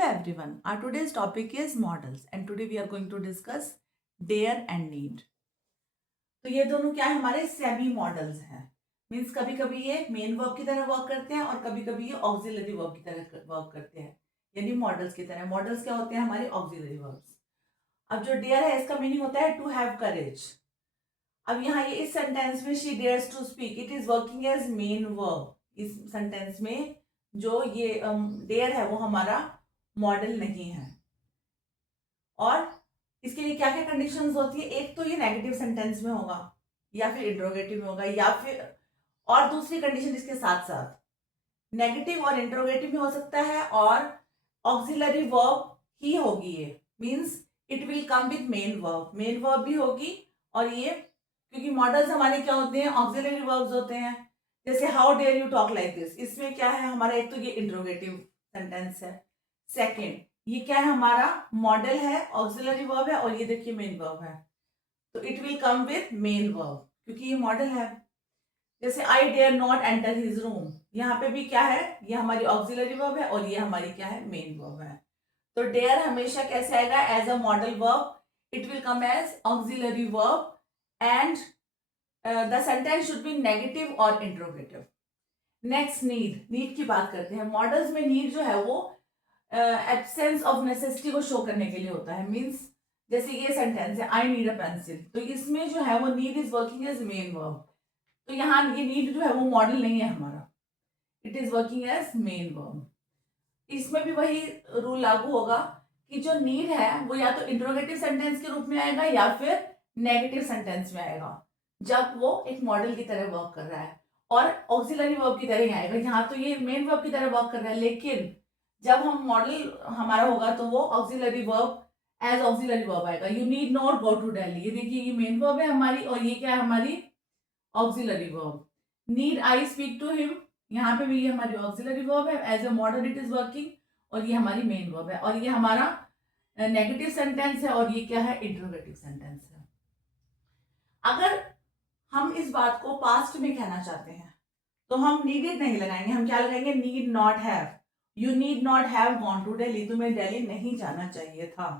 everyone. Our today's topic is models and today we are going to discuss dare and need. तो ये दोनों क्या है हमारे सेमी मॉडल्स हैं. मींस कभी कभी ये मेन वर्ब की तरह वर्क करते हैं और कभी कभी ये ऑक्सिलरी वर्ब की तरह वर्क करते हैं. यानी मॉडल्स की तरह. मॉडल्स क्या होते हैं हमारे ऑक्सिलरी वर्ब्स. अब जो डेयर है इसका मीनिंग होता है टू हैव करेज. अब यहाँ ये इस सेंटेंस में she dares to speak it is working as main verb. इस सेंटेंस में जो ये डेयर है वो हमारा मॉडल नहीं है. और इसके लिए क्या क्या कंडीशंस होती है. एक तो ये नेगेटिव सेंटेंस में होगा या फिर इंट्रोगेटिव में होगा या फिर और दूसरी कंडीशन इसके साथ साथ नेगेटिव और इंट्रोगेटिव में हो सकता है और ऑक्सिलरी वर्ब ही होगी. ये means it will come with main verb. Main verb भी होगी और ये क्योंकि मॉडल्स हमारे क्या होते हैं ऑक्सिलरी वर्ब्स होते हैं. जैसे how dare you talk like this. इसमें क्या है हमारा एक तो ये इंट्रोगेटिव सेंटेंस है. सेकेंड ये क्या है हमारा मॉडल है ऑक्सिलरी वर्ब है और ये देखिए मेन वर्ब है. तो it will come with main verb क्योंकि ये मॉडल है. जैसे I dare not enter his room. यहाँ पे भी क्या है ये हमारी ऑक्सिलरी वर्ब है और ये हमारी क्या है मेन वर्ब है. तो डेयर हमेशा कैसे आएगा as a modal verb. It will come as auxiliary verb and the sentence should be negative और इंट्रोगेटिव. Next need. नीड की बात करते हैं. मॉडल्स में नीड जो है वो एब्सेंस ऑफ नेसेसिटी को शो करने के लिए होता है. मींस जैसे ये सेंटेंस है आई नीड अ पेंसिल. तो इसमें जो है वो need is working as main verb. तो यहाँ ये नीड जो है वो मॉडल नहीं है हमारा. It is working as main verb. इसमें भी वही रूल लागू होगा कि जो नीड है वो या तो इंट्रोगेटिव सेंटेंस के रूप में आएगा या फिर नेगेटिव सेंटेंस में आएगा जब वो एक मॉडल की तरह वर्क कर रहा है और ऑक्सिलरी वर्ब की तरह ही आएगा. यहाँ तो ये मेन वर्ब की तरह वर्क कर रहा है लेकिन जब हम मॉडल हमारा होगा तो वो auxiliary verb as auxiliary verb आएगा. You need not go to Delhi. ये देखिए ये मेन वर्ब है हमारी और ये क्या है हमारी auxiliary verb. Need I speak to him. यहाँ पे भी ये हमारी ऑक्सिलरी वर्ब है as a modal it is working और ये हमारी मेन वर्ब है और ये हमारा नेगेटिव सेंटेंस है और ये क्या है इंट्रोगेटिव सेंटेंस है. अगर हम इस बात को पास्ट में कहना चाहते हैं तो हम नीडेड नहीं लगाएंगे. हम क्या लगाएंगे need not have. You need not have gone to Delhi. तुम्हें दिल्ली नहीं जाना चाहिए था.